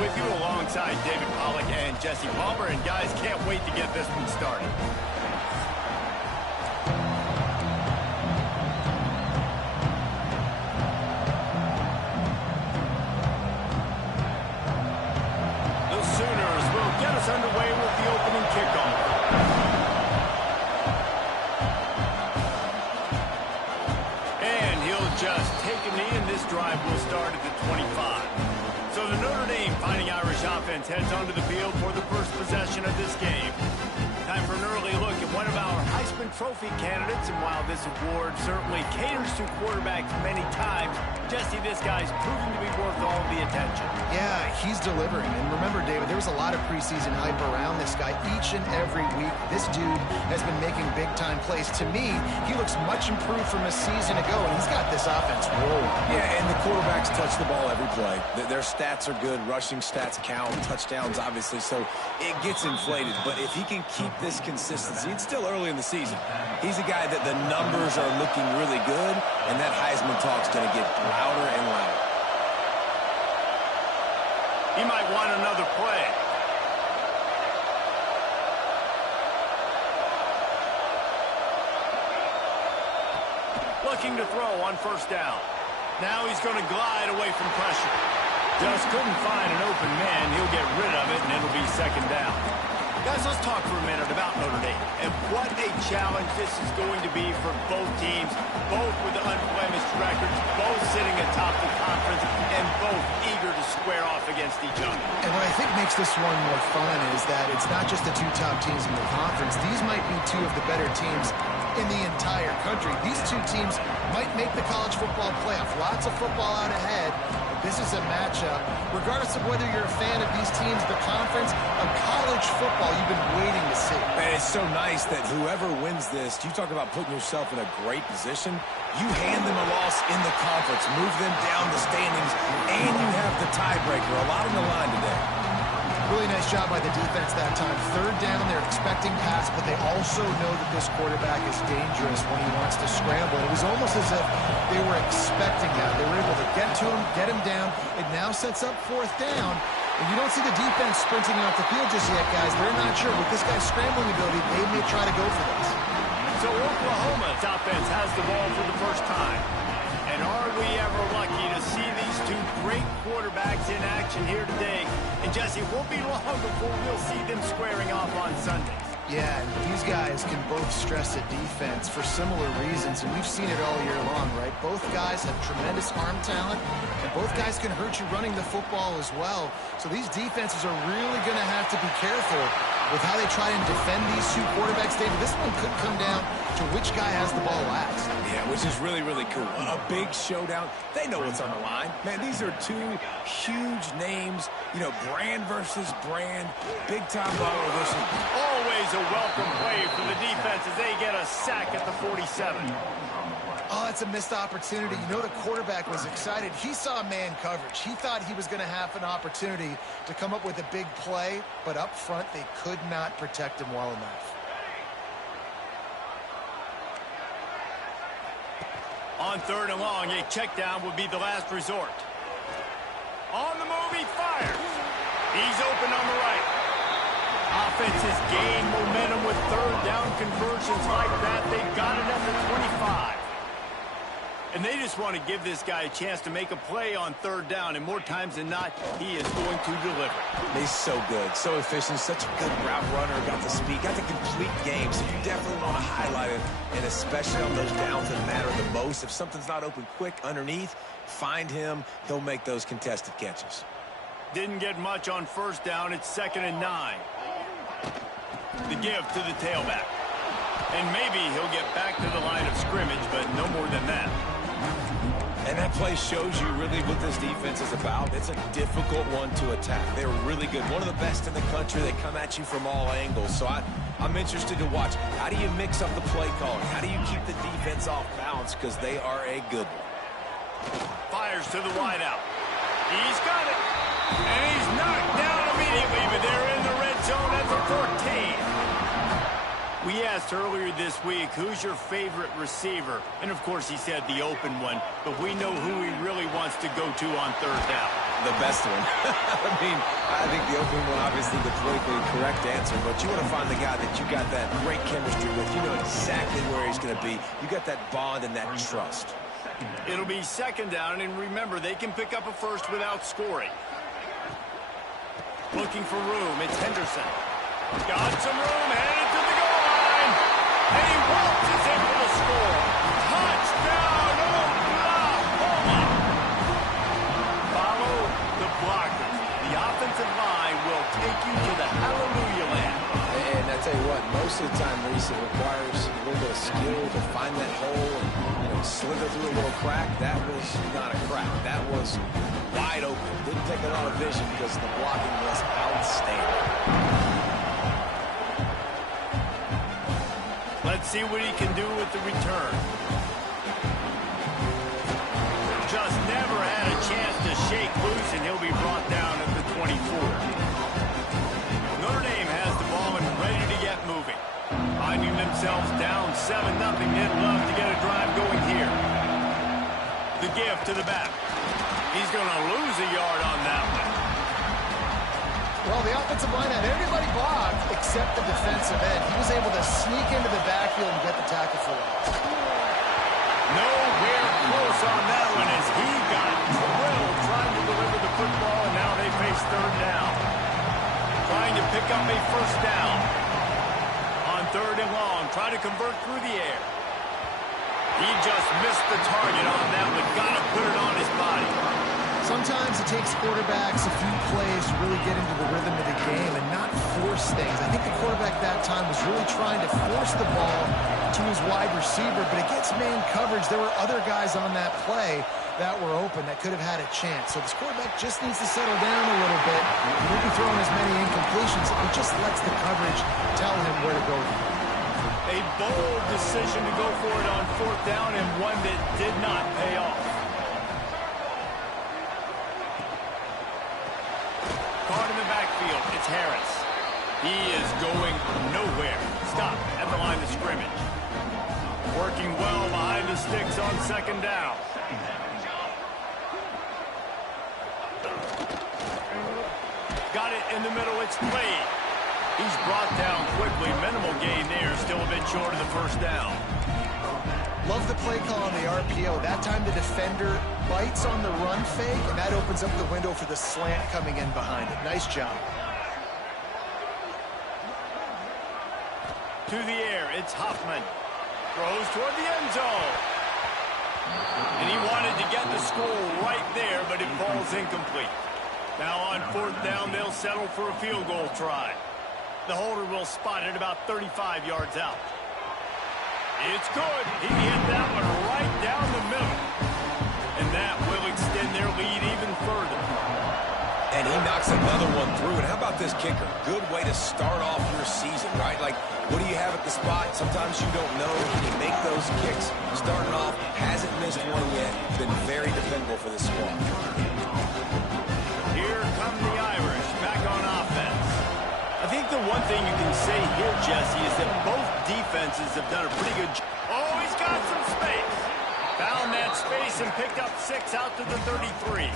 with you alongside David Pollack and Jesse Palmer. And guys, can't wait to get this one started. The Sooners will get us underway with the opening kickoff. And he'll just take a knee, and this drive will start at the 25. So the Notre Dame Fighting Irish offense heads onto the field for the first possession of this game. Time for an early look at one of our Heisman Trophy candidates, and while this award certainly caters to quarterbacks many times, Jesse, this guy's proving to be worth all the attention. Yeah, he's delivering. And remember, David, there was a lot of preseason hype around this guy each and every week. This dude has been making big-time plays. To me, he looks much improved from a season ago, and he's got this offense rolling. Yeah, and the quarterbacks touch the ball every play. Their stats are good. Rushing stats count. Touchdowns, obviously, so it gets inflated. But if he can keep this consistency, it's still early in the season. He's a guy that the numbers are looking really good, and that Heisman talk's going to get louder and louder. He might want another play. Looking to throw on first down. Now he's going to glide away from pressure. Just couldn't find an open man. He'll get rid of it, and it'll be second down. Guys, let's talk for a minute about Notre Dame and what a challenge this is going to be for both teams, both with unblemished records, both sitting atop the conference, and both eager to square off against each other. And what I think makes this one more fun is that it's not just the two top teams in the conference. These might be two of the better teams in the entire country. These two teams might make the college football playoff. Lots of football out ahead. This is a matchup, regardless of whether you're a fan of these teams, the conference, of college football you've been waiting to see. And it's so nice that whoever wins this, you talk about putting yourself in a great position, you hand them a loss in the conference, move them down the standings, and you have the tiebreaker. A lot on the line today. Really nice job by the defense that time. Third down, they're expecting pass, but they also know that this quarterback is dangerous when he wants to scramble. It was almost as if they were expecting that. They were able to get to him, get him down. It now sets up fourth down. And you don't see the defense sprinting off the field just yet, guys. They're not sure. With this guy's scrambling ability, they may try to go for this. So Oklahoma's offense has the ball for the first time. And are we ever lucky to see these two great quarterbacks in action here today? And Jesse, it won't be long before we'll see them squaring off on Sundays. Yeah, and these guys can both stress a defense for similar reasons, and we've seen it all year long, right? Both guys have tremendous arm talent, and both guys can hurt you running the football as well. So these defenses are really going to have to be careful with how they try and defend these two quarterbacks. David, this one could come down to which guy has the ball last. Yeah, which is really, really cool. A big showdown. They know what's on the line. Man, these are two huge names. You know, brand versus brand. Big-time baller versus... Always a welcome play for the defense as they get a sack at the 47. Oh, that's a missed opportunity. You know, the quarterback was excited. He saw man coverage. He thought he was going to have an opportunity to come up with a big play, but up front, they could not protect him well enough. On third and long, a check down would be the last resort. On the move, he fires. He's open on the right. Offense has gained momentum with third down conversions like that. They've got it at the 25. And they just want to give this guy a chance to make a play on third down. And more times than not, he is going to deliver. He's so good, so efficient, such a good route runner, got the speed, got the complete game. So you definitely want to highlight it, and especially on those downs that matter the most. If something's not open quick underneath, find him. He'll make those contested catches. Didn't get much on first down. It's 2nd and 9. The give to the tailback. And maybe he'll get back to the line of scrimmage, but no more than that. And that play shows you really what this defense is about. It's a difficult one to attack. They're really good. One of the best in the country. They come at you from all angles. So I'm interested to watch. How do you mix up the play calling? How do you keep the defense off balance? Because they are a good one. Fires to the wideout. He's got it. And he's knocked down immediately, but they're in the red zone at the 14. We asked earlier this week, who's your favorite receiver? And, of course, he said the open one, but we know who he really wants to go to on third down. The best one. I mean, I think the opening one, obviously the politically correct answer, but you want to find the guy that you got that great chemistry with. You know exactly where he's going to be. You got that bond and that trust. It'll be second down, and remember, they can pick up a first without scoring. Looking for room, it's Henderson. Got some room, headed to the goal line. And he waltzes in for the score. Touchdown, Oklahoma! Follow the blockers. The offensive line will take you to the hallelujah land. And I tell you what, most of the time, Reese, it requires a little bit of skill to find that hole and, you know, slither through a little crack. That was not a crack. That was wide open. Didn't take a lot of vision because the blocking was outstanding. Let's see what he can do with the return. Just never had a chance to shake loose, and he'll be brought down at the 24. Notre Dame has the ball and ready to get moving. Finding themselves down 7-0, they'd love to get a drive going here. The give to the back. He's going to lose a yard on that one. Well, the offensive line had everybody blocked except the defensive end. He was able to sneak into the backfield and get the tackle for loss. Nowhere close on that one as he got drilled trying to deliver the football, and now they face third down. Trying to pick up a first down. On third and long, try to convert through the air. He just missed the target on that one. Got to put it on his body. Sometimes it takes quarterbacks a few plays to really get into the rhythm of the game and not force things. I think the quarterback that time was really trying to force the ball to his wide receiver, but against man coverage, there were other guys on that play that were open that could have had a chance. So this quarterback just needs to settle down a little bit. He won't be throwing as many incompletions. He just lets the coverage tell him where to go. A bold decision to go for it on fourth down, and one that did not pay off. Caught in the backfield, it's Harris. He is going nowhere. Stop at the line of scrimmage. Working well behind the sticks on second down. Got it in the middle, it's played. He's brought down quickly. Minimal gain there, still a bit short of the first down. Love the play call on the RPO. That time the defender bites on the run fake, and that opens up the window for the slant coming in behind it. Nice job. To the air, it's Hoffman. Throws toward the end zone. And he wanted to get the score right there, but it falls incomplete. Now on fourth down, they'll settle for a field goal try. The holder will spot it about 35 yards out. It's good. He hit that one right down the middle. And that will extend their lead even further. And he knocks another one through. And how about this kicker? Good way to start off your season, right? Like, what do you have at the spot? Sometimes you don't know. Can you make those kicks? Starting off, hasn't missed one yet. Been very dependable for this squad. Here come the Irish back on offense. I think the one thing you can say here, Jesse, is that both defenses have done a pretty good job. Oh, he's got some space. Found that space and picked up 6 out to the 33.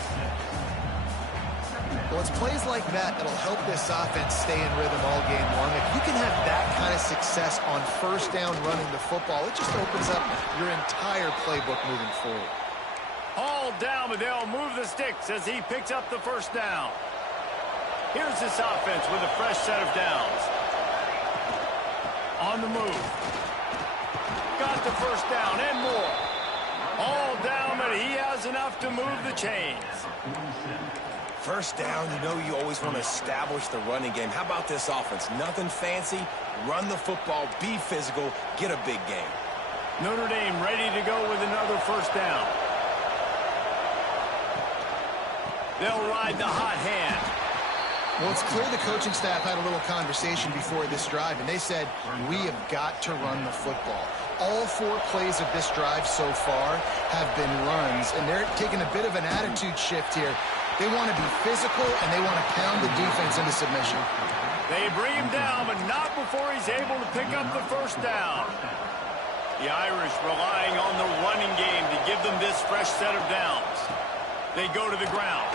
Well, it's plays like that that'll help this offense stay in rhythm all game long. If you can have that kind of success on first down running the football, it just opens up your entire playbook moving forward. Hauled down, but they'll move the sticks as he picks up the first down. Here's this offense with a fresh set of downs. On the move. Got the first down and more. All down, but he has enough to move the chains. First down, you know you always want to establish the running game. How about this offense? Nothing fancy. Run the football, be physical, get a big game. Notre Dame ready to go with another first down. They'll ride the hot hand. Well, it's clear the coaching staff had a little conversation before this drive, and they said, we have got to run the football. All 4 plays of this drive so far have been runs, and they're taking a bit of an attitude shift here. They want to be physical, and they want to pound the defense into submission. They bring him down, but not before he's able to pick up the first down. The Irish relying on the running game to give them this fresh set of downs. They go to the ground.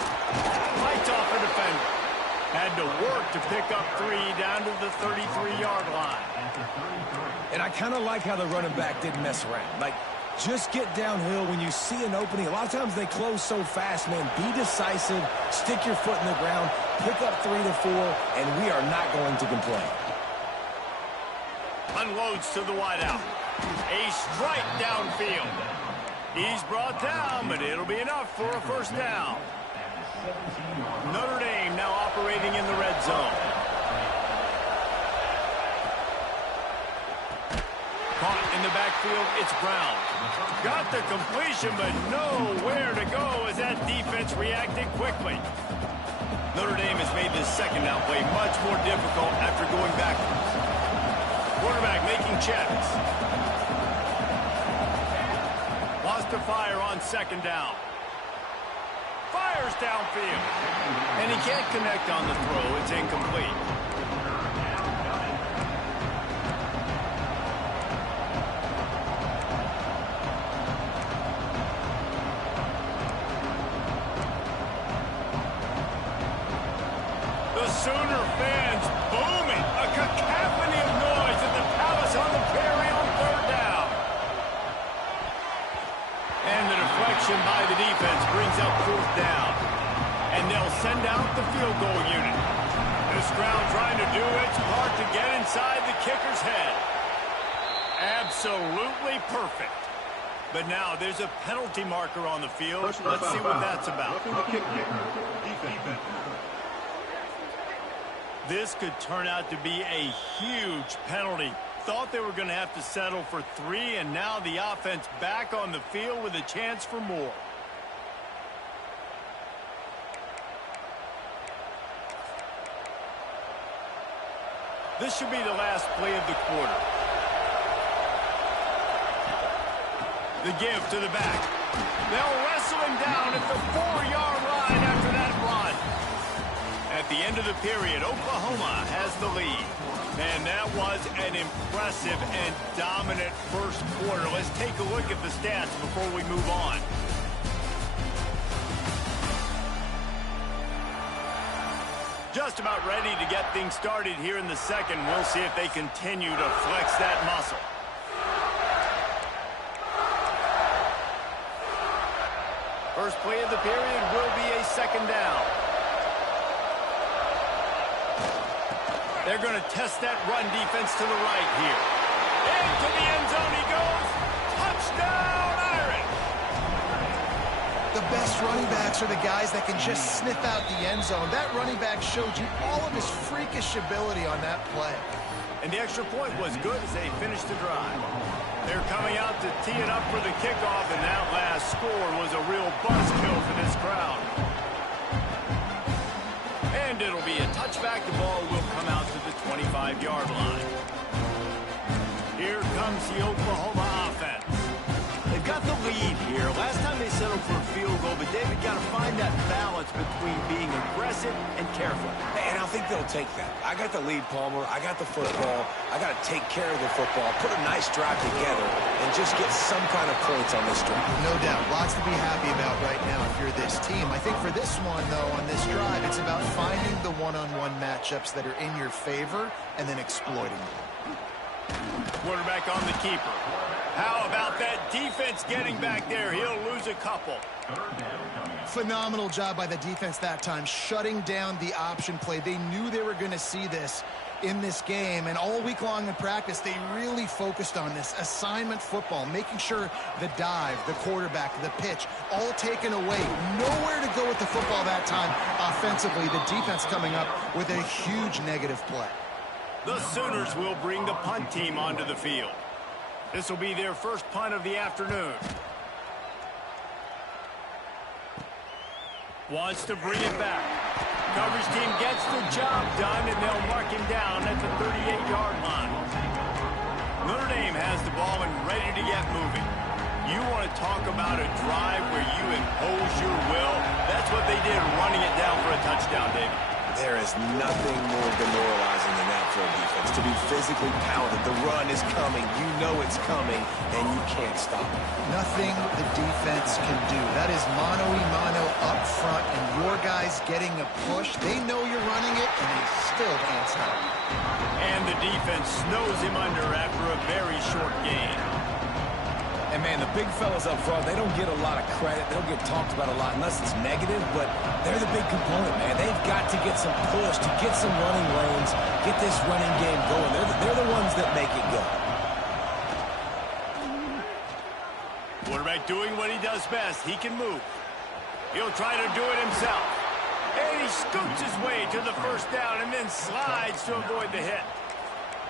Fights off a defender. Had to work to pick up 3 down to the 33-yard line. And I kind of like how the running back didn't mess around. Like, just get downhill when you see an opening. A lot of times they close so fast, man. Be decisive, stick your foot in the ground, pick up 3 to 4, and we are not going to complain. Unloads to the wideout. A strike downfield. He's brought down, but it'll be enough for a first down. Notre Dame now operating in the red zone. Caught in the backfield, it's Brown. Got the completion, but nowhere to go as that defense reacted quickly. Notre Dame has made this second down play much more difficult after going backwards. Quarterback making checks. Lost to fire on second down. Fires downfield. And he can't connect on the throw. It's incomplete. The Sooner fans booming. A cacophony of noise at the Palace on the Prairie on third down. And the deflection by the defense brings up fourth down. And they'll send out the field goal unit. This crowd trying to do its part to get inside the kicker's head. Absolutely perfect. But now there's a penalty marker on the field. Let's see what that's about. This could turn out to be a huge penalty. Thought they were going to have to settle for 3, and now the offense back on the field with a chance for more. This should be the last play of the quarter. The give to the back. They'll wrestle him down at the 4-yard line after that run. At the end of the period, Oklahoma has the lead. And that was an impressive and dominant first quarter. Let's take a look at the stats before we move on. Just about ready to get things started here in the second. We'll see if they continue to flex that muscle. First play of the period will be a second down. They're going to test that run defense to the right here. Into the end zone he goes. Touchdown, Irish! The best running backs are the guys that can just sniff out the end zone. That running back showed you all of his freakish ability on that play. And the extra point was good as they finished the drive. They're coming out to tee it up for the kickoff, and that last score was a real buzzkill for this crowd. And it'll be a touchback. The ball will come out to the 25-yard line. Here comes the Oklahoma offense. They've got the lead here. Last time they settled for a field goal, but David got to find that balance between being aggressive and careful. And I think they'll take that. I got the lead, Palmer. I got the football. I got to take care of the football, put a nice drive together, and just get some kind of points on this drive. No doubt. Lots to be happy about right now if you're this team. I think for this one, though, on this drive, it's about finding the one-on-one matchups that are in your favor and then exploiting them. Quarterback on the keeper. How about that defense getting back there? He'll lose a couple. Phenomenal job by the defense that time, shutting down the option play. They knew they were going to see this in this game, and all week long in practice, they really focused on this assignment football, making sure the dive, the quarterback, the pitch, all taken away. Nowhere to go with the football that time offensively. The defense coming up with a huge negative play. The Sooners will bring the punt team onto the field. This will be their first punt of the afternoon. Wants to bring it back. Coverage team gets the job done, and they'll mark him down at the 38-yard line. Notre Dame has the ball and ready to get moving. You want to talk about a drive where you impose your will? That's what they did, running it down for a touchdown, David. There is nothing more demoralizing than that for a defense. To be physically pounded, the run is coming, you know it's coming, and you can't stop it. Nothing the defense can do. That is mano-a-mano up front, and your guys getting a push. They know you're running it, and they still can't stop it. And the defense snows him under after a very short gain. And, man, the big fellas up front, they don't get a lot of credit. They don't get talked about a lot unless it's negative, but they're the big component, man. They've got to get some push, to get some running lanes, get this running game going. They're the ones that make it go. Quarterback doing what he does best. He can move. He'll try to do it himself. And he scoots his way to the first down and then slides to avoid the hit.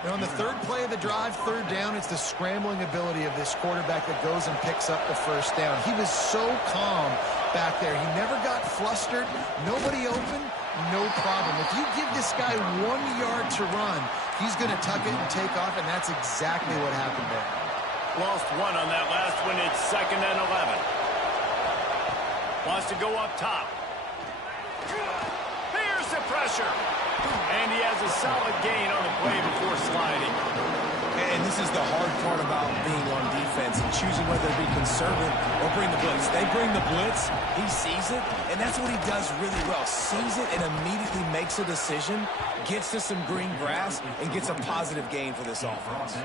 And on the third play of the drive, third down, it's the scrambling ability of this quarterback that goes and picks up the first down. He was so calm back there. He never got flustered. Nobody open, no problem. If you give this guy 1 yard to run, he's going to tuck it and take off, and that's exactly what happened there. Lost one on that last one. It's 2nd and 11. Wants to go up top. Here's the pressure. And he has a solid gain on the play before sliding. And this is the hard part about being on defense and choosing whether to be conservative or bring the blitz. They bring the blitz, he sees it, and that's what he does really well. Sees it and immediately makes a decision, gets to some green grass, and gets a positive gain for this offense.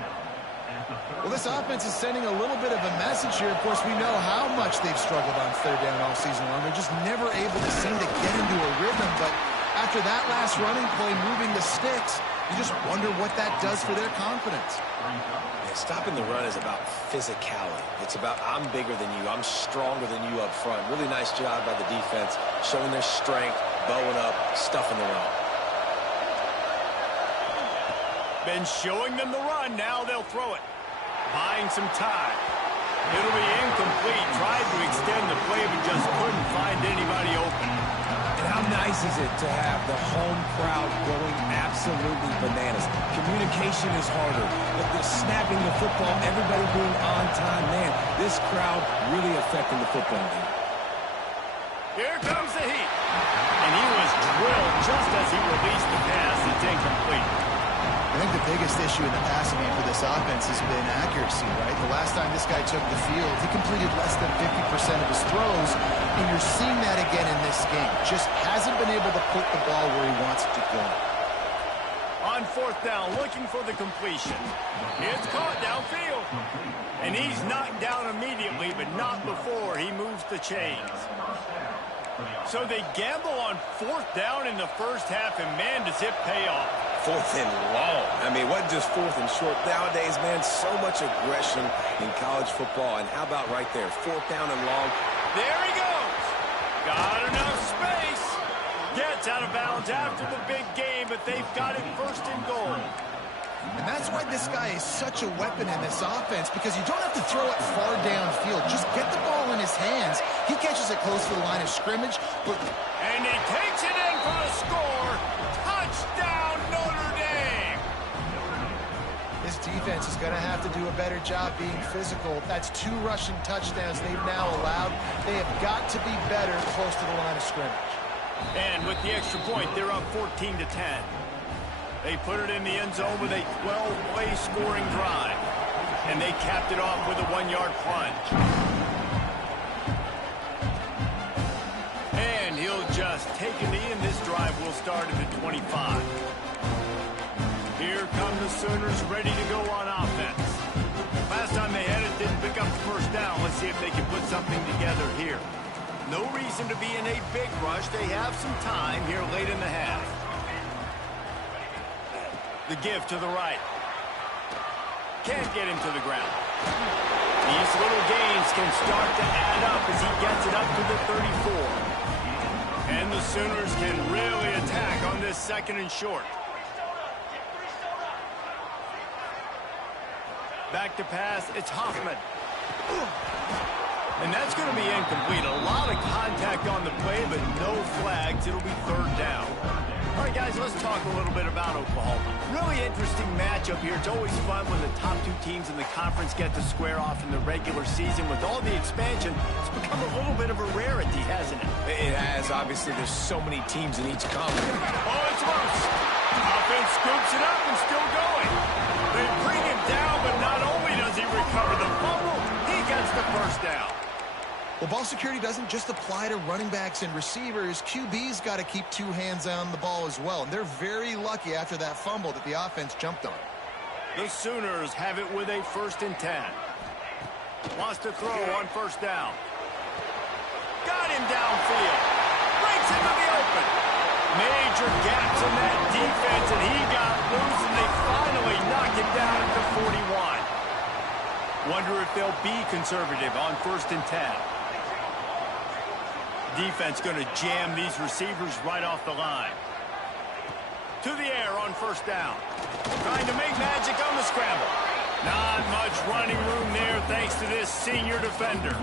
Well, this offense is sending a little bit of a message here. Of course, we know how much they've struggled on third down all season long. They're just never able to seem to get into a rhythm, but after that last running play, moving the sticks, you just wonder what that does for their confidence. Yeah, stopping the run is about physicality. It's about I'm bigger than you, I'm stronger than you up front. Really nice job by the defense, showing their strength, bowing up, stuffing the run. Been showing them the run, now they'll throw it. Buying some time. It'll be incomplete. Tried to extend the play, but just couldn't find anybody open. And how nice is it to have the home crowd going absolutely bananas? Communication is harder. The snapping the football, everybody being on time. Man, this crowd really affecting the football game. Here comes the heat. And he was drilled just as he released the pass. It's incomplete. I think the biggest issue in the passing game for this offense has been accuracy, right? The last time this guy took the field, he completed less than 50% of his throws, and you're seeing that again in this game. Just hasn't been able to put the ball where he wants it to go. On 4th down, looking for the completion. It's caught downfield. And he's knocked down immediately, but not before he moves the chains. So they gamble on 4th down in the first half, and man, does it pay off. 4th and long. I mean, what just 4th and short? Nowadays, man, so much aggression in college football. And how about right there, 4th down and long? There he goes. Got enough space. Gets out of bounds after the big game, but they've got it 1st and goal. And that's why this guy is such a weapon in this offense, because you don't have to throw it far downfield. Just get the ball in his hands. He catches it close to the line of scrimmage. And he takes it in for a score. Touchdown, Notre Dame. This defense is going to have to do a better job being physical. That's 2 rushing touchdowns they've now allowed. They have got to be better close to the line of scrimmage. And with the extra point, they're up 14-10. They put it in the end zone with a 12-play scoring drive. And they capped it off with a 1-yard plunge. And he'll just take a knee, and this drive will start at the 25. Here come the Sooners ready to go on offense. Last time they had it, didn't pick up the first down. Let's see if they can put something together here. No reason to be in a big rush. They have some time here late in the half. The give to the right. Can't get him to the ground. These little gains can start to add up as he gets it up to the 34. And the Sooners can really attack on this 2nd and short. Back to pass, it's Hoffman. And that's going to be incomplete. A lot of contact on the play, but no flags. It'll be 3rd down. All right, guys, let's talk a little bit about Oklahoma. Really interesting matchup here. It's always fun when the top 2 teams in the conference get to square off in the regular season. With all the expansion, it's become a little bit of a rarity, hasn't it? It has, offense. Obviously, there's so many teams in each conference. Oh, it's loose. Offense scoops it up and still going. They bring him down, but not only does he recover the fumble, he gets the first down. Well, ball security doesn't just apply to running backs and receivers. QB's got to keep two hands on the ball as well. And they're very lucky after that fumble that the offense jumped on. The Sooners have it with a 1st and 10. Wants to throw on 1st down. Got him downfield. Breaks into the open. Major gaps in that defense, and he got loose, and they finally knock him down at the 41. Wonder if they'll be conservative on 1st and 10. Defense going to jam these receivers right off the line. To the air on 1st down. Trying to make magic on the scramble. Not much running room there thanks to this senior defender.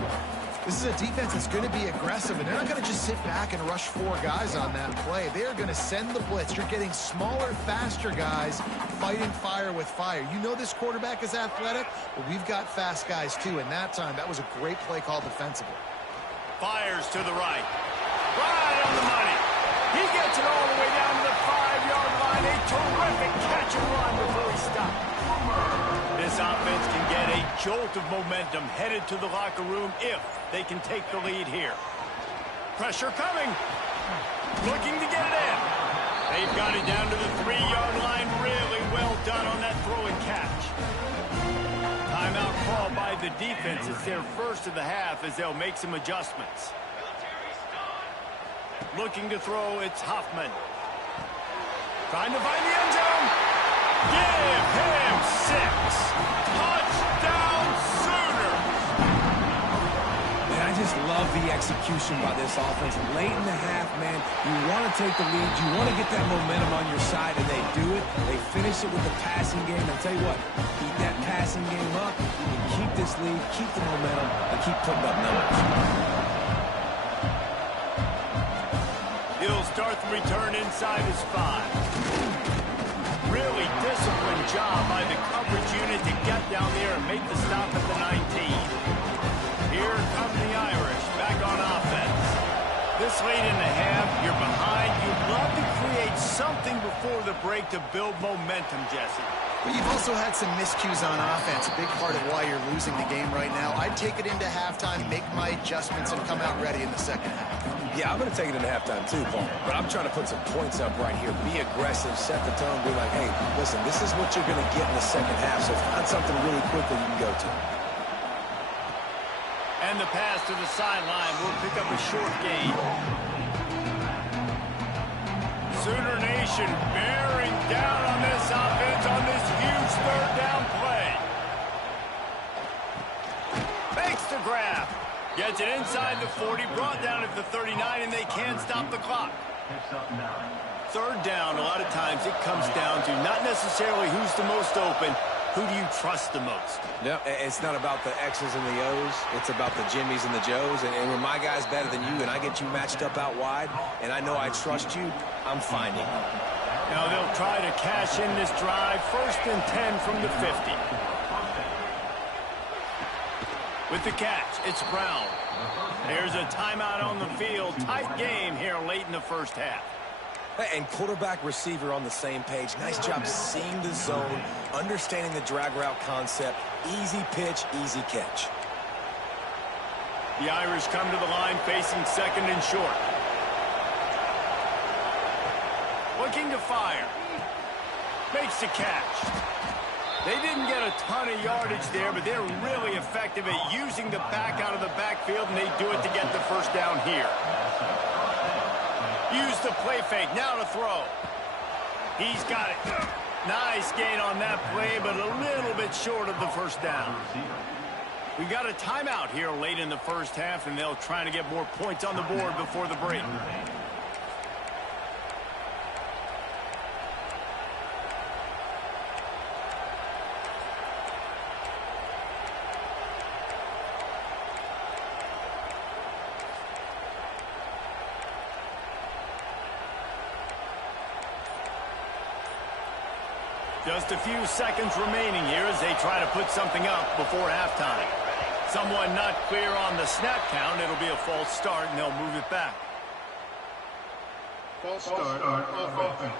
This is a defense that's going to be aggressive, and they're not going to just sit back and rush 4 guys on that play. They are going to send the blitz. You're getting smaller, faster guys fighting fire with fire. You know this quarterback is athletic, but we've got fast guys too, and that time, that was a great play call defensively. Fires to the right. Right on the money. He gets it all the way down to the 5-yard line. A terrific catch and run before he stops. This offense can get a jolt of momentum headed to the locker room if they can take the lead here. Pressure coming. Looking to get it in. They've got it down to the 3-yard line. Really well done on that throw and catch. Timeout call by the defense. It's their first of the half as they'll make some adjustments. Looking to throw, it's Hoffman. Trying to find the end zone. Give him 6. Touchdown Sooners. Man, I just love the execution by this offense. Late in the half, man, you want to take the lead. You want to get that momentum on your side, and they do it. They finish it with the passing game. I'll tell you what, keep that passing game up, and keep this lead, keep the momentum, and keep putting up numbers. He'll start the return inside his 5. Really disciplined job by the coverage unit to get down there and make the stop at the 19. Here come the Irish back on offense. This late in the half, you're behind. You'd love to create something before the break to build momentum, Jesse. But you've also had some miscues on offense, a big part of why you're losing the game right now. I'd take it into halftime, make my adjustments, and come out ready in the second half. Yeah, I'm going to take it into halftime too, Paul. But I'm trying to put some points up right here. Be aggressive, set the tone, be like, hey, listen, this is what you're going to get in the second half, so find something really quickly you can go to. And the pass to the sideline will pick up a short gain. Sooner Nation bearing down on this offense on this huge 3rd down play. Makes the grab. Gets it inside the 40, brought down at the 39, and they can't stop the clock. 3rd down, a lot of times it comes down to not necessarily who's the most open, who do you trust the most? No, it's not about the X's and the O's. It's about the Jimmies and the Joes. And when my guy's better than you and I get you matched up out wide, and I know I trust you, I'm finding you. Now they'll try to cash in this drive. 1st and 10 from the 50. With the catch, it's Brown. There's a timeout on the field. Tight game here late in the 1st half. And quarterback receiver on the same page. Nice job seeing the zone, understanding the drag route concept. Easy pitch, easy catch. The Irish come to the line facing 2nd and short. Looking to fire. Makes the catch. They didn't get a ton of yardage there, but they're really effective at using the back out of the backfield, and they do it to get the 1st down here. Use the play fake, now to throw. He's got it. Nice gain on that play, but a little bit short of the 1st down. We got a timeout here late in the 1st half, and they'll try to get more points on the board before the break. Just a few seconds remaining here as they try to put something up before halftime. Someone not clear on the snap count. It'll be a false start, and they'll move it back. False start on offense.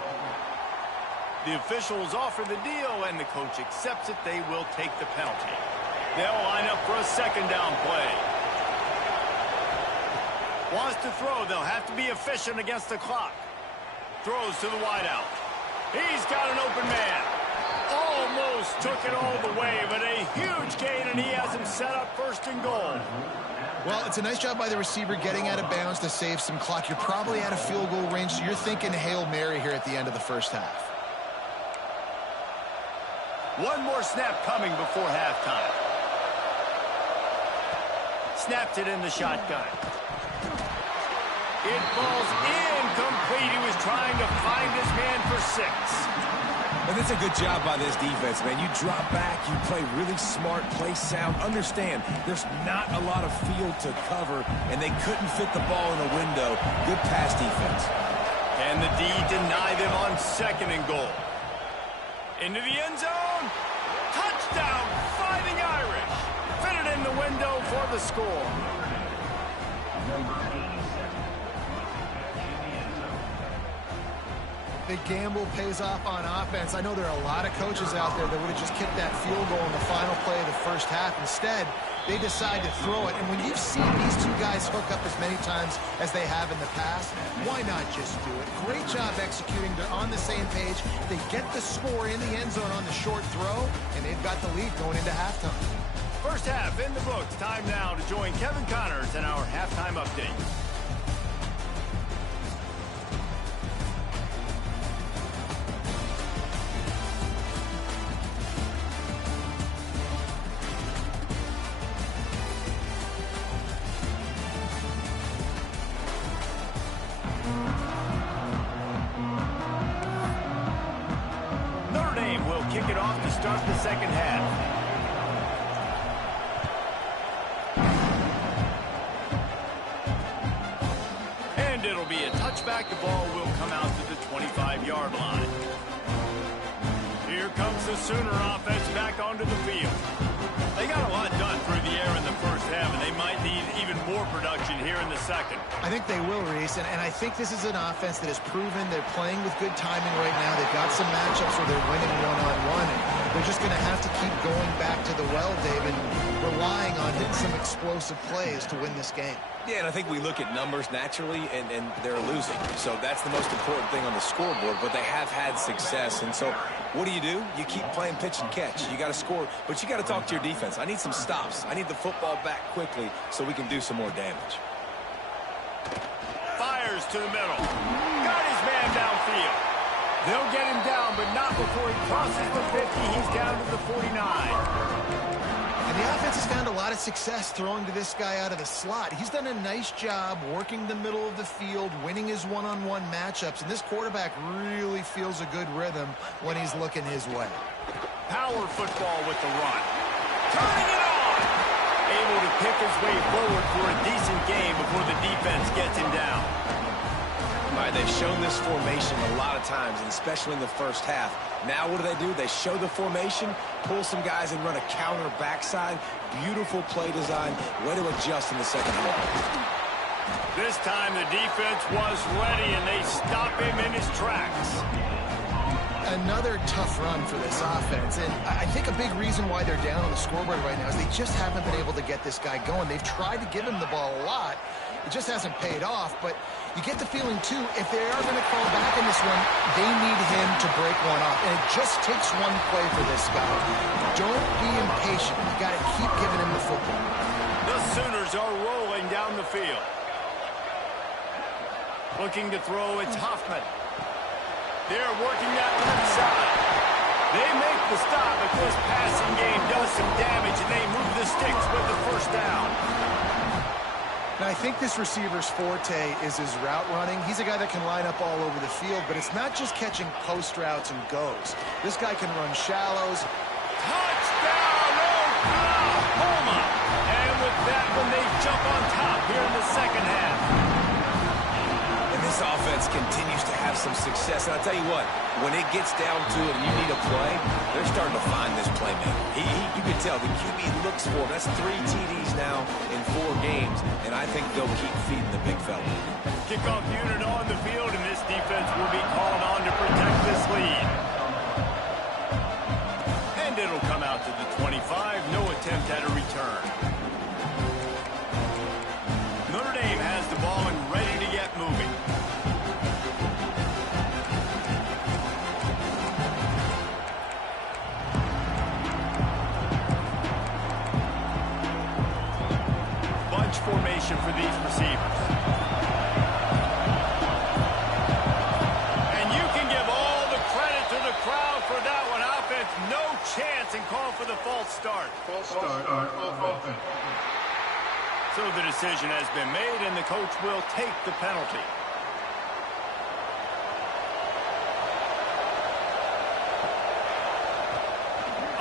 The officials offer the deal, and the coach accepts it. They will take the penalty. They'll line up for a second down play. Wants to throw. They'll have to be efficient against the clock. Throws to the wideout. He's got an open man. Almost took it all the way, but a huge gain, and he has him set up first and goal. Well, it's a nice job by the receiver getting out of bounds to save some clock. You're probably out of field goal range, so you're thinking Hail Mary here at the end of the first half. One more snap coming before halftime. Snapped it in the shotgun. It falls incomplete. He was trying to find his man for 6. And it's a good job by this defense, man. You drop back, you play really smart, play sound. Understand, there's not a lot of field to cover, and they couldn't fit the ball in the window. Good pass defense. And the D deny them on second and goal. Into the end zone. Touchdown, Fighting Irish. Fit it in the window for the score. The gamble pays off on offense. I know there are a lot of coaches out there that would have just kicked that field goal in the final play of the first half. Instead, they decide to throw it. And when you've seen these two guys hook up as many times as they have in the past, why not just do it? Great job executing. They're on the same page. They get the score in the end zone on the short throw, and they've got the lead going into halftime. First half in the books. Time now to join Kevin Connors in our halftime update. Kick it off to start the second half. And it'll be a touchback. The ball will come out to the 25-yard line. Here comes the Sooner offense back onto the field. They got a lot done through the air in the first half, and they might need even more production here in the second. I think they will, Reese, and I think this is an offense that has proven they're playing with good timing right now. They've got some matchups where they're winning one-on-one, and they're just going to have to keep going back to the well, David, relying on hitting some explosive plays to win this game. Yeah, and I think we look at numbers naturally, and they're losing. So that's the most important thing on the scoreboard, but they have had success. And so what do? You keep playing pitch and catch. You got to score, but you got to talk to your defense. I need some stops. I need the football back quickly so we can do some more damage. Fires to the middle. Got his man downfield. They'll get him down, but not before he crosses the 50. He's down to the 49. And the offense has found a lot of success throwing to this guy out of the slot. He's done a nice job working the middle of the field, winning his one-on-one matchups, and this quarterback really feels a good rhythm when he's looking his way. Power football with the run. Turning it on! Able to pick his way forward for a decent game before the defense gets him down. All right, they've shown this formation a lot of times, and especially in the first half. Now what do? They show the formation, pull some guys and run a counter backside. Beautiful play design. Way to adjust in the second half. This time the defense was ready, and they stop him in his tracks. Another tough run for this offense, and I think a big reason why they're down on the scoreboard right now is they just haven't been able to get this guy going. They've tried to give him the ball a lot. It just hasn't paid off, but you get the feeling, too, if they are going to fall back in this one, they need him to break one off, and it just takes one play for this guy. Don't be impatient. You got to keep giving him the football. The Sooners are rolling down the field. Looking to throw, it's Hoffman. They're working that left side. They make the stop, but this passing game does some damage, and they move the sticks with the first down. Now, I think this receiver's forte is his route running. He's a guy that can line up all over the field, but it's not just catching post routes and goes. This guy can run shallows. Touchdown, Oklahoma! And with that one, they jump on top here in the second half. And this offense continues to have some success. And I'll tell you what, when it gets down to it and you need a play, they're starting to find this playmaker. You can tell the QB looks for him. That's 3 TDs now in 4 games, and I think they'll keep feeding the big fella. Kickoff unit on the field, and this defense offense will be called on to protect this lead. And it'll come out to the 25. No attempt at a return. Notre Dame has the ball and ready to get moving. Bunch formation for these receivers. And you can give all the credit to the crowd for that one. Offense, no chance, and call for the false start. False start on offense. So the decision has been made, and the coach will take the penalty.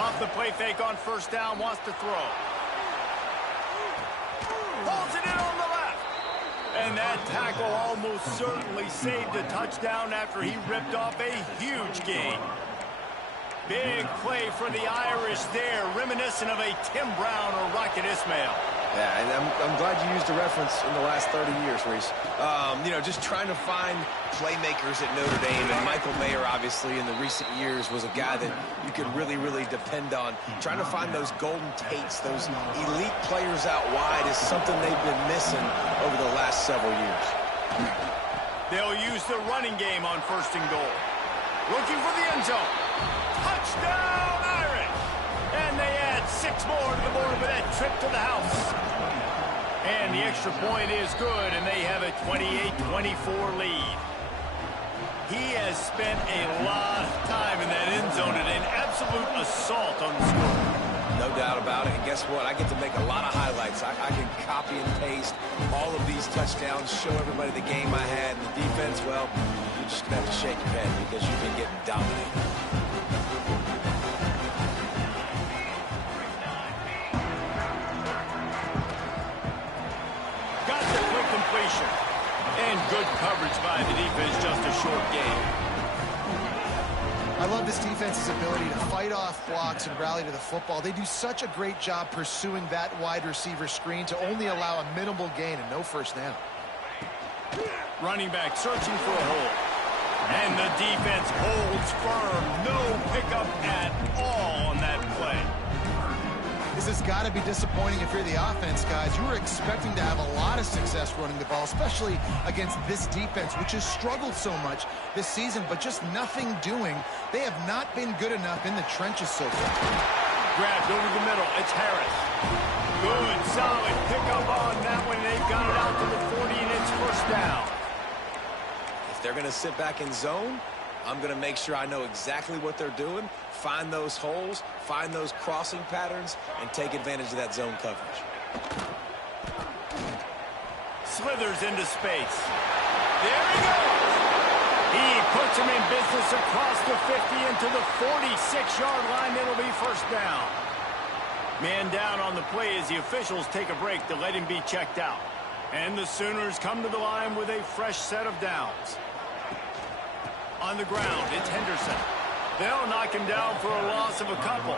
Off the play fake on first down, wants to throw. Pulls it in on the left. And that tackle almost certainly saved a touchdown after he ripped off a huge gain. Big play for the Irish there, reminiscent of a Tim Brown or Rocket Ismail. Yeah, and I'm glad you used a reference in the last 30 years, Reese. You know, just trying to find playmakers at Notre Dame, and Michael Mayer, obviously, in the recent years, was a guy that you could really, really depend on. Trying to find those golden Tates, those elite players out wide is something they've been missing over the last several years. They'll use the running game on first and goal. Looking for the end zone. Touchdown, Irish! And they add 6 more to the board with that trip to the house. And the extra point is good, and they have a 28-24 lead. He has spent a lot of time in that end zone and an absolute assault on the score. No doubt about it. And guess what? I get to make a lot of highlights. I can copy and paste all of these touchdowns, show everybody the game I had. And the defense, well, you're just going to have to shake your head because you've been getting dominated. Got the quick completion. And good coverage by the defense, just a short game. I love this defense's ability to fight off blocks and rally to the football. They do such a great job pursuing that wide receiver screen to only allow a minimal gain and no first down. Running back searching for a hole. And the defense holds firm. No pickup at all on that play. This has got to be disappointing if you're the offense, guys. You were expecting to have a lot of success running the ball, especially against this defense, which has struggled so much this season, but just nothing doing. They have not been good enough in the trenches so far. Grabbed over the middle. It's Harris. Good, solid pickup on that one. They've got it out to the 40, and it's first down. If they're going to sit back in zone, I'm going to make sure I know exactly what they're doing, find those holes, find those crossing patterns, and take advantage of that zone coverage. Slithers into space. There he goes. He puts him in business across the 50 into the 46-yard line. It'll be first down. Man down on the play as the officials take a break to let him be checked out. And the Sooners come to the line with a fresh set of downs. On the ground, it's Henderson. They'll knock him down for a loss of a couple.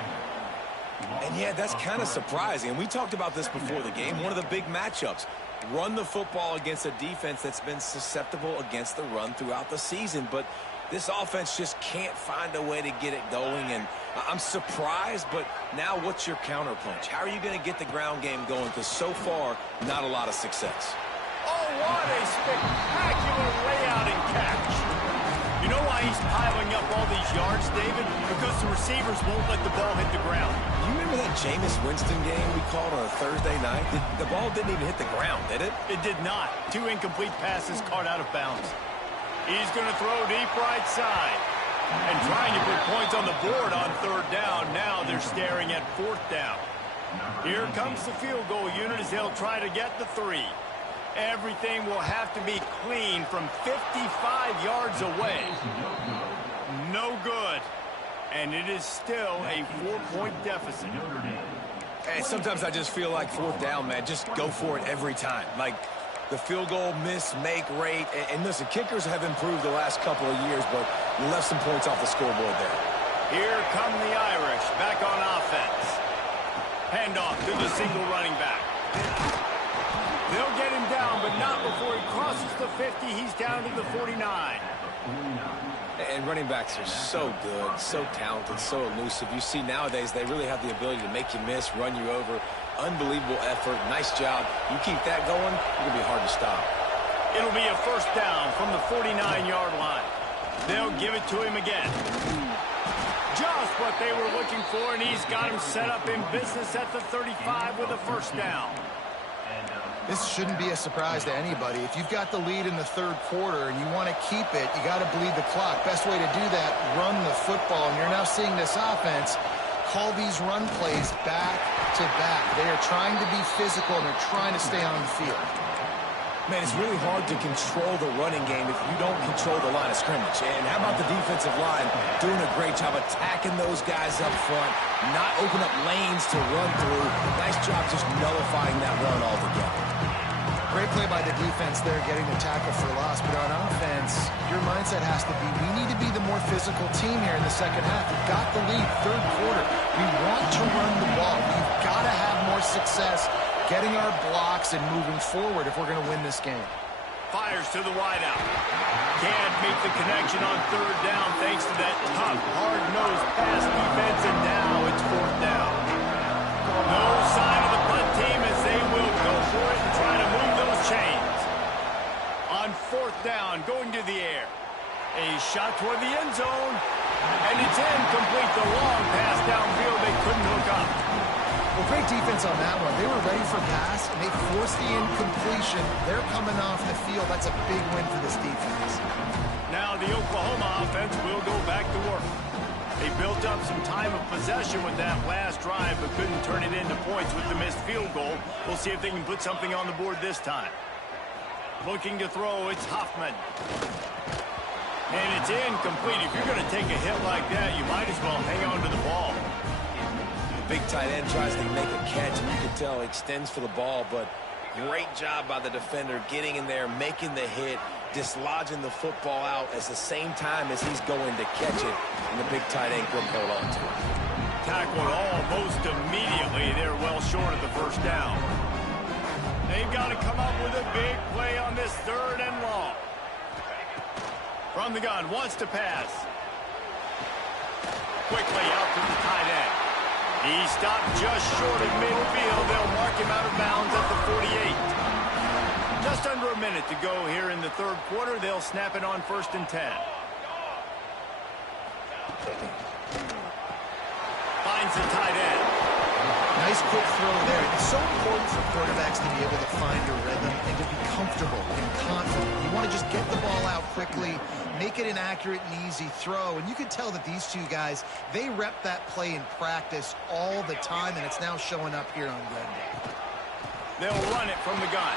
And yeah, that's kind of surprising. And we talked about this before the game. One of the big matchups. Run the football against a defense that's been susceptible against the run throughout the season. But this offense just can't find a way to get it going. And I'm surprised, but now what's your counterpunch? How are you going to get the ground game going? Because so far, not a lot of success. Oh, what a spectacular layout and catch. You know why he's piling up all these yards, David? Because the receivers won't let the ball hit the ground. You remember that Jameis Winston game we called on a Thursday night? The ball didn't even hit the ground, did it? It did not. 2 incomplete passes caught out of bounds. He's going to throw deep right side. And trying to put points on the board on third down. Now they're staring at fourth down. Here comes the field goal unit as they'll try to get the 3. Everything will have to be clean from 55 yards away. No good. And it is still a 4-point deficit. Hey, sometimes I just feel like fourth down, man. Just go for it every time. Like the field goal miss-make rate. And listen, kickers have improved the last couple of years, but you left some points off the scoreboard there. Here come the Irish back on offense. Handoff to the single running back. They'll get him down, but not before he crosses the 50. He's down to the 49. And running backs are so good, so talented, so elusive. You see nowadays they really have the ability to make you miss, run you over. Unbelievable effort. Nice job. You keep that going, it's going to be hard to stop. It'll be a first down from the 49-yard line. They'll give it to him again. Just what they were looking for, and he's got him set up in business at the 35 with a first down. This shouldn't be a surprise to anybody. If you've got the lead in the third quarter and you want to keep it, you got to bleed the clock. Best way to do that, run the football. And you're now seeing this offense call these run plays back to back. They are trying to be physical, and they're trying to stay on the field. Man, it's really hard to control the running game if you don't control the line of scrimmage. And how about the defensive line doing a great job attacking those guys up front, not open up lanes to run through. Nice job just nullifying that run altogether. Great play by the defense there, getting the tackle for loss. But on offense, your mindset has to be, we need to be the more physical team here in the second half. We've got the lead, third quarter. We want to run the ball. We've got to have more success getting our blocks and moving forward if we're going to win this game. Fires to the wideout. Can't make the connection on third down thanks to that tough, hard-nosed pass defense, and now it's fourth down. No sign of the punt team as they will go for it and try to move those chains. On fourth down, going to the air. A shot toward the end zone, and it's incomplete. The long pass downfield, they couldn't hook up. Well, great defense on that one. They were ready for pass, and they forced the incompletion. They're coming off the field. That's a big win for this defense. Now the Oklahoma offense will go back to work. They built up some time of possession with that last drive, but couldn't turn it into points with the missed field goal. We'll see if they can put something on the board this time. Looking to throw, it's Hoffman. And it's incomplete. If you're going to take a hit like that, you might as well hang on to the ball. Big tight end tries to make a catch, and you can tell he extends for the ball, but great job by the defender getting in there, making the hit, dislodging the football out at the same time as he's going to catch it, and the big tight end couldn't hold on to it. Tackled almost immediately. They're well short of the first down. They've got to come up with a big play on this third and long. From the gun, wants to pass. Quickly out to the tight end. He stopped just short of midfield. They'll mark him out of bounds at the 48. Just under a minute to go here in the third quarter. They'll snap it on 1st and 10. Finds the tight end. Nice quick throw there. It's so important for quarterbacks to be able to find a rhythm and to be comfortable and confident. You want to just get the ball out quickly, make it an accurate and easy throw. And you can tell that these two guys, they rep that play in practice all the time, and it's now showing up here on Glendale. They'll run it from the gun.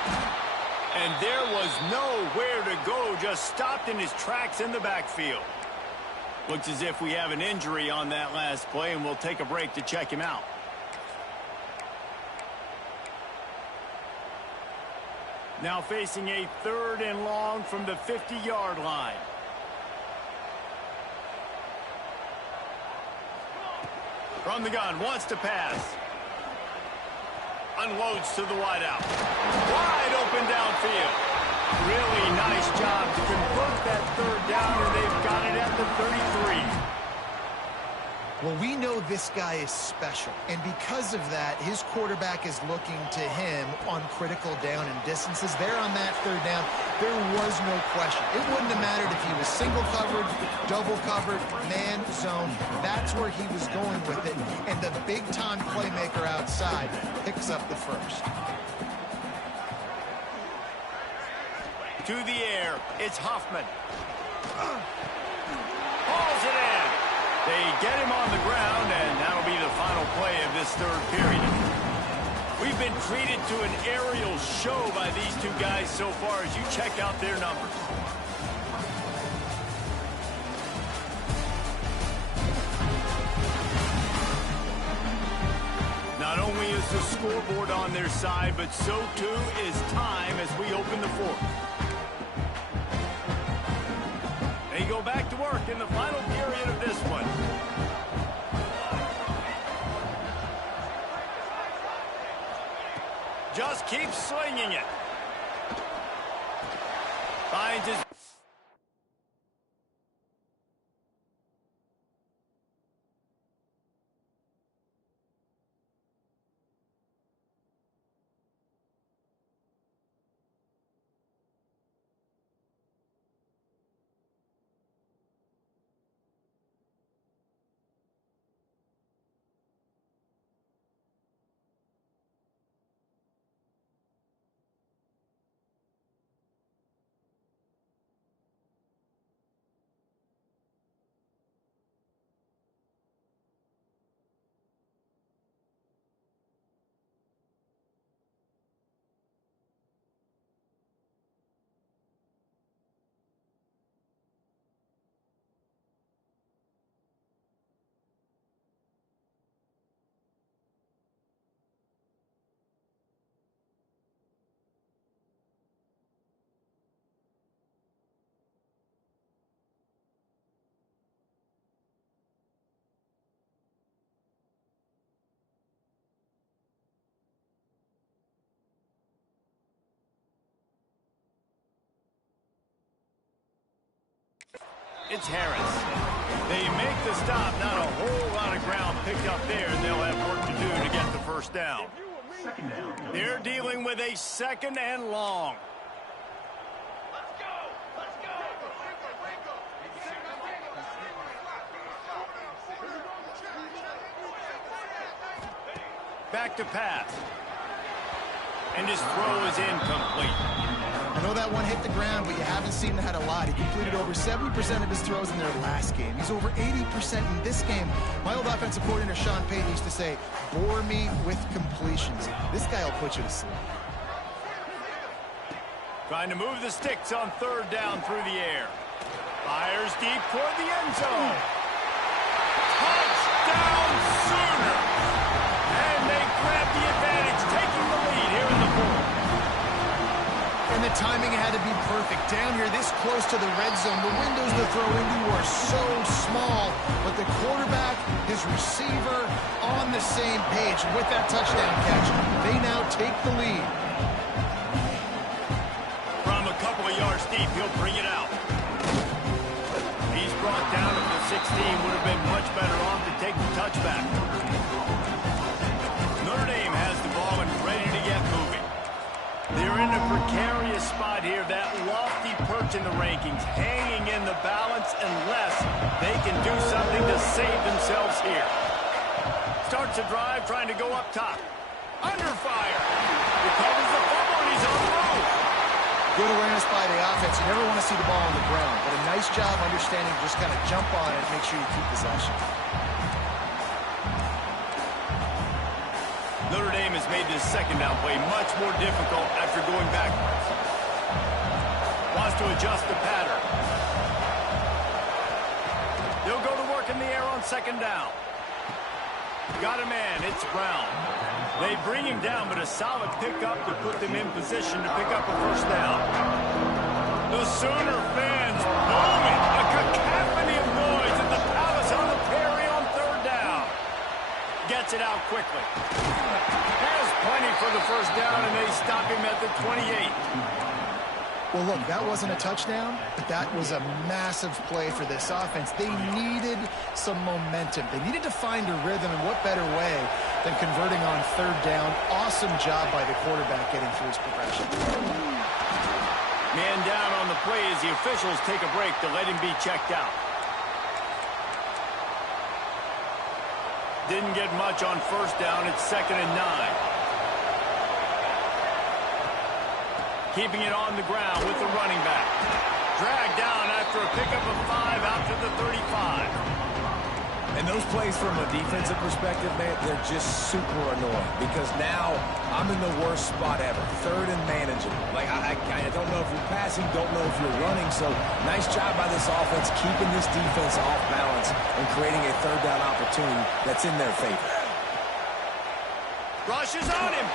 And there was nowhere to go, just stopped in his tracks in the backfield. Looks as if we have an injury on that last play, and we'll take a break to check him out. Now facing a third and long from the 50-yard line. From the gun, wants to pass. Unloads to the wideout. Wide open downfield. Really nice job to convert that third down, and they've got it at the 33. Well, we know this guy is special, and because of that, his quarterback is looking to him on critical down and distances. There on that third down, there was no question. It wouldn't have mattered if he was single covered, double covered, man zone. That's where he was going with it, and the big-time playmaker outside picks up the first. To the air, it's Hoffman. Hauls it in. They get him on the ground, and that'll be the final play of this third period. We've been treated to an aerial show by these two guys so far as you check out their numbers. Not only is the scoreboard on their side, but so too is time as we open the fourth. They go back to work in the final period of this one. Just keep slinging it. finds his... It's Harris. They make the stop. Not a whole lot of ground picked up there, and they'll have work to do to get the first down. They're dealing with a second and long. Back to pass. And his throw is incomplete. I know that one hit the ground, but you haven't seen that a lot. He completed over 70% of his throws in their last game. He's over 80% in this game. My old offensive coordinator, Sean Payton, used to say, bore me with completions. This guy will put you to sleep. Trying to move the sticks on third down through the air. Fires deep toward the end zone. Touchdown Sooners! And they grab the advantage, taking the lead here in the fourth. And the timing had to be perfect. Down here, this close to the red zone, the windows to throw into are so small, but the quarterback, his receiver, on the same page. And with that touchdown catch, they now take the lead. From a couple of yards deep, he'll bring it out. He's brought down to the 16, would have been much better off to take the touchback. Notre Dame has the ball and ready to get moving. They're in a precarious spot here, that lofty perch in the rankings, hanging in the balance unless they can do something to save themselves here. Starts a drive, trying to go up top. Under fire. Recovers the fumble, and he's on the move. Good awareness by the offense. You never want to see the ball on the ground, but a nice job understanding, just kind of jump on it and make sure you keep possession. Notre Dame has made this second down play much more difficult after going backwards. Wants to adjust the pattern. They'll go to work in the air on second down. Got a man, it's Brown. They bring him down, but a solid pickup to put them in position to pick up a first down. The Sooner fans booming, a cacophony of noise at the Palace on the Prairie on third down. Gets it out quickly. Has plenty for the first down, and they stop him at the 28. Well, look, that wasn't a touchdown, but that was a massive play for this offense. They needed some momentum. They needed to find a rhythm, and what better way than converting on third down. Awesome job by the quarterback getting through his progression. Man down on the play as the officials take a break to let him be checked out. Didn't get much on first down. It's 2nd and 9. Keeping it on the ground with the running back. Dragged down after a pickup of 5 out to the 35. And those plays from a defensive perspective, man, they're just super annoying because now I'm in the worst spot ever. Third and manageable. Like, I don't know if you're passing, don't know if you're running. So nice job by this offense keeping this defense off balance and creating a third down opportunity that's in their favor. Rushes on him.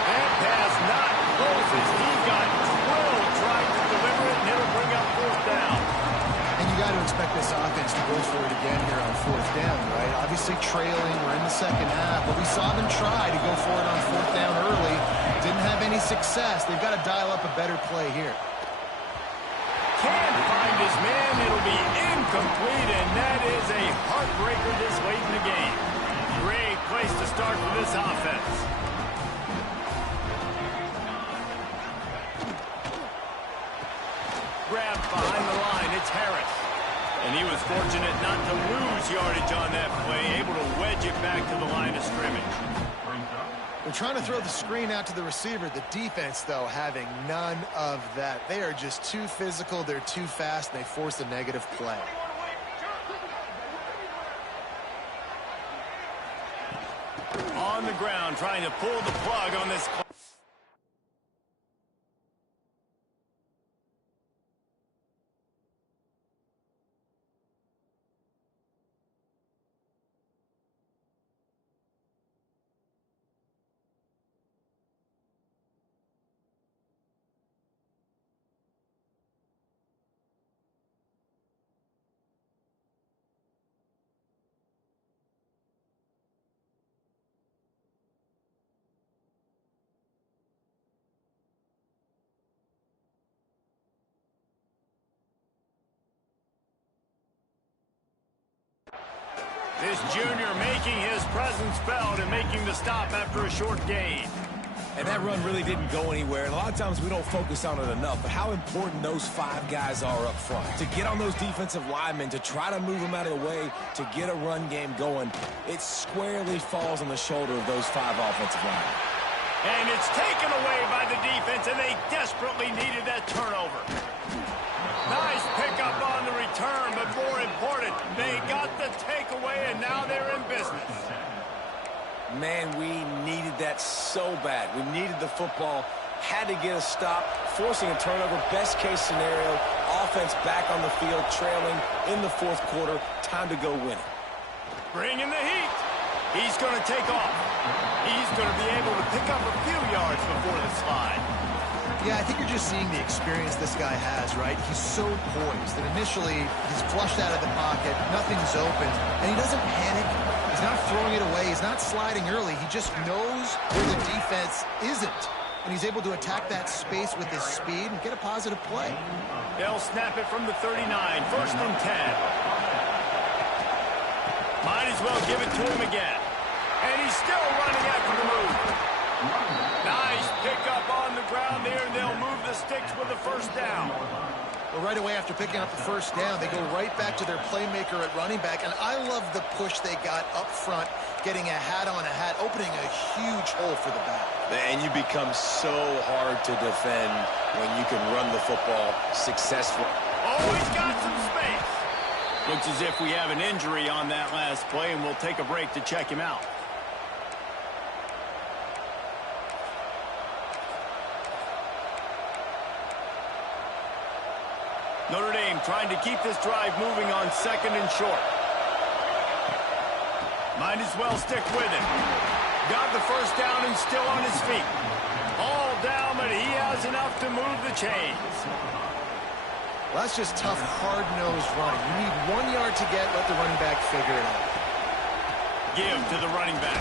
That pass not closes. He got drilled trying to deliver it, and it'll bring up fourth down. And you got to expect this offense to go for it again here on fourth down, right? Obviously trailing, we're in the second half, but we saw them try to go for it on fourth down early. Didn't have any success. They've got to dial up a better play here. can't find his man. It'll be incomplete, and that is a heartbreaker this late in the game. Great place to start for this offense. Grabbed behind the line, it's Harris. And he was fortunate not to lose yardage on that play, able to wedge it back to the line of scrimmage. They're trying to throw the screen out to the receiver. The defense, though, having none of that. They are just too physical, they're too fast, and they force a negative play. On the ground, trying to pull the plug on this. This junior making his presence felt and making the stop after a short gain. And that run really didn't go anywhere. And a lot of times we don't focus on it enough, but how important those 5 guys are up front. To get on those defensive linemen, to try to move them out of the way, to get a run game going, it squarely falls on the shoulder of those 5 offensive linemen. And it's taken away by the defense, and they desperately needed that turnover. Nice pickup on the return, but more important, they got the takeaway, and now they're in business. Man, we needed that so bad. We needed the football, had to get a stop, forcing a turnover, best case scenario, offense back on the field, trailing in the 4th quarter, time to go win it. Bringing the heat. He's going to take off. He's going to be able to pick up a few yards before the slide. Yeah, I think you're just seeing the experience this guy has, right? He's so poised that initially he's flushed out of the pocket, nothing's open, and he doesn't panic. He's not throwing it away. He's not sliding early. He just knows where the defense isn't, and he's able to attack that space with his speed and get a positive play. They'll snap it from the 39, 1st and 10. Might as well give it to him again. And he's still running after the move. Nice pickup on the ground there, and they'll move the sticks with the 1st down. Well, right away after picking up the 1st down, they go right back to their playmaker at running back, and I love the push they got up front, getting a hat on a hat, opening a huge hole for the back. And you become so hard to defend when you can run the football successfully. Oh, he's got some space. Looks as if we have an injury on that last play, and we'll take a break to check him out. Notre Dame trying to keep this drive moving on 2nd and short. Might as well stick with it. Got the 1st down and still on his feet. All down, but he has enough to move the chains. Well, that's just tough, hard-nosed running. You need 1 yard to get, let the running back figure it out. Give to the running back.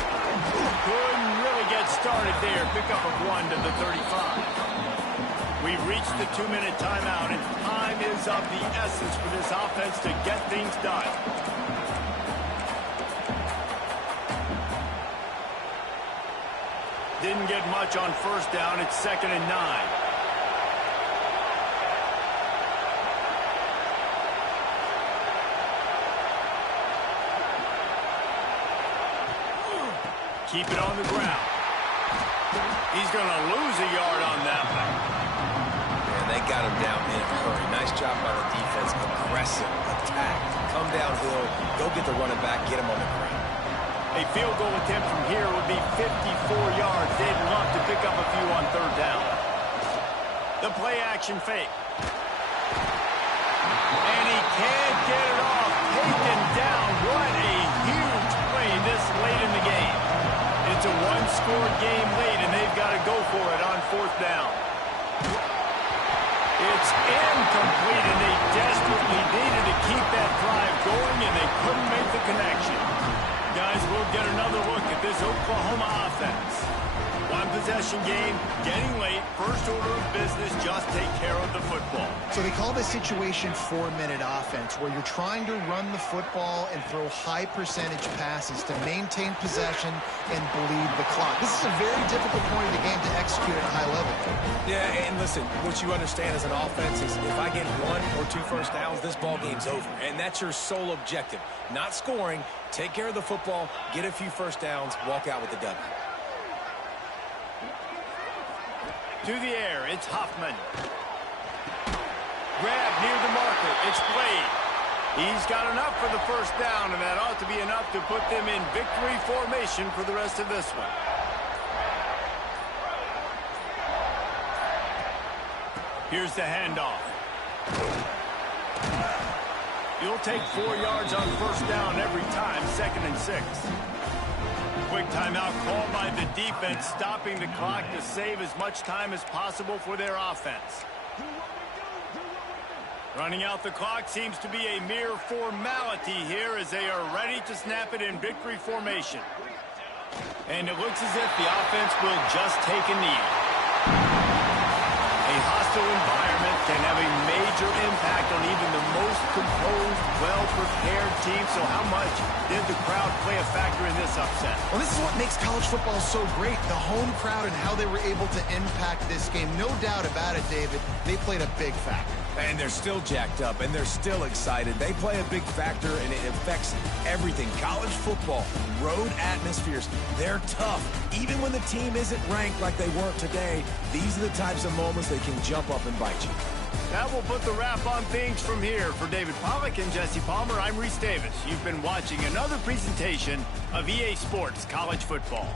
Couldn't really get started there. Pick up a 1 to the 35. We've reached the 2-minute timeout, and time is of the essence for this offense to get things done. Didn't get much on 1st down. It's 2nd and 9. Keep it on the ground. He's going to lose a yard on that one. And they got him down in a hurry. Nice job by the defense. Aggressive attack. Come downhill. Go get the running back. Get him on the ground. A field goal attempt from here would be 54 yards. They'd love to pick up a few on 3rd down. The play action fake. And he can't get it off. Taken down. What a huge play this late in the game. It's a 1-score game late, and they've got to go for it on 4th down. It's incomplete, and they desperately needed to keep that drive going, and they couldn't make the connection. Guys, we'll get another look at this Oklahoma offense. One possession game, getting late, first order of business, just take care of the football. So they call this situation 4-minute offense, where you're trying to run the football and throw high percentage passes to maintain possession and bleed the clock. This is a very difficult point of the game to execute at a high level. Yeah, and listen, what you understand as an offense is if I get 1 or 2 first downs, this ball game's over. And that's your sole objective. Not scoring, take care of the football, get a few first downs, walk out with the W. To the air, it's Hoffman. Grab near the marker, it's Blade. He's got enough for the first down, and that ought to be enough to put them in victory formation for the rest of this one. Here's the handoff. You'll take 4 yards on first down every time, 2nd and 6. Quick timeout called by the defense, stopping the clock to save as much time as possible for their offense. Running out the clock seems to be a mere formality here as they are ready to snap it in victory formation. And it looks as if the offense will just take a knee. A hostile environment can have a major impact on even the most composed, well-prepared team. So how much did the crowd play a factor in this upset? Well, this is what makes college football so great, the home crowd and how they were able to impact this game. No doubt about it, David, they played a big factor. And they're still jacked up, and they're still excited. They play a big factor, and it affects everything. College football, road atmospheres, they're tough. Even when the team isn't ranked like they weren't today, these are the types of moments they can jump up and bite you. That will put the wrap on things from here. For David Pollack and Jesse Palmer, I'm Reese Davis. You've been watching another presentation of EA Sports College Football.